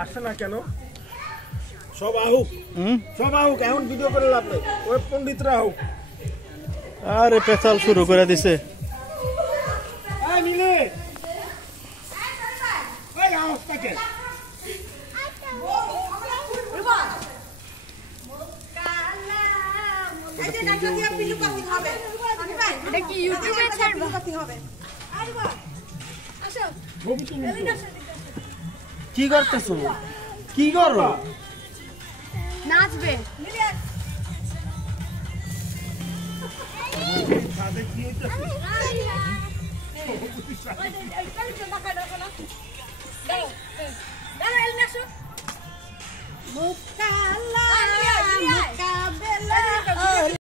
আসছে না কেন? সব আহুক, এখন ভিডিও করে লাভ নেই, ওই পণ্ডিতরা আহুক। আরে পেছাল শুরু করে দিছে। কি করতেছো? কি করো? নাচবে। মুক্তা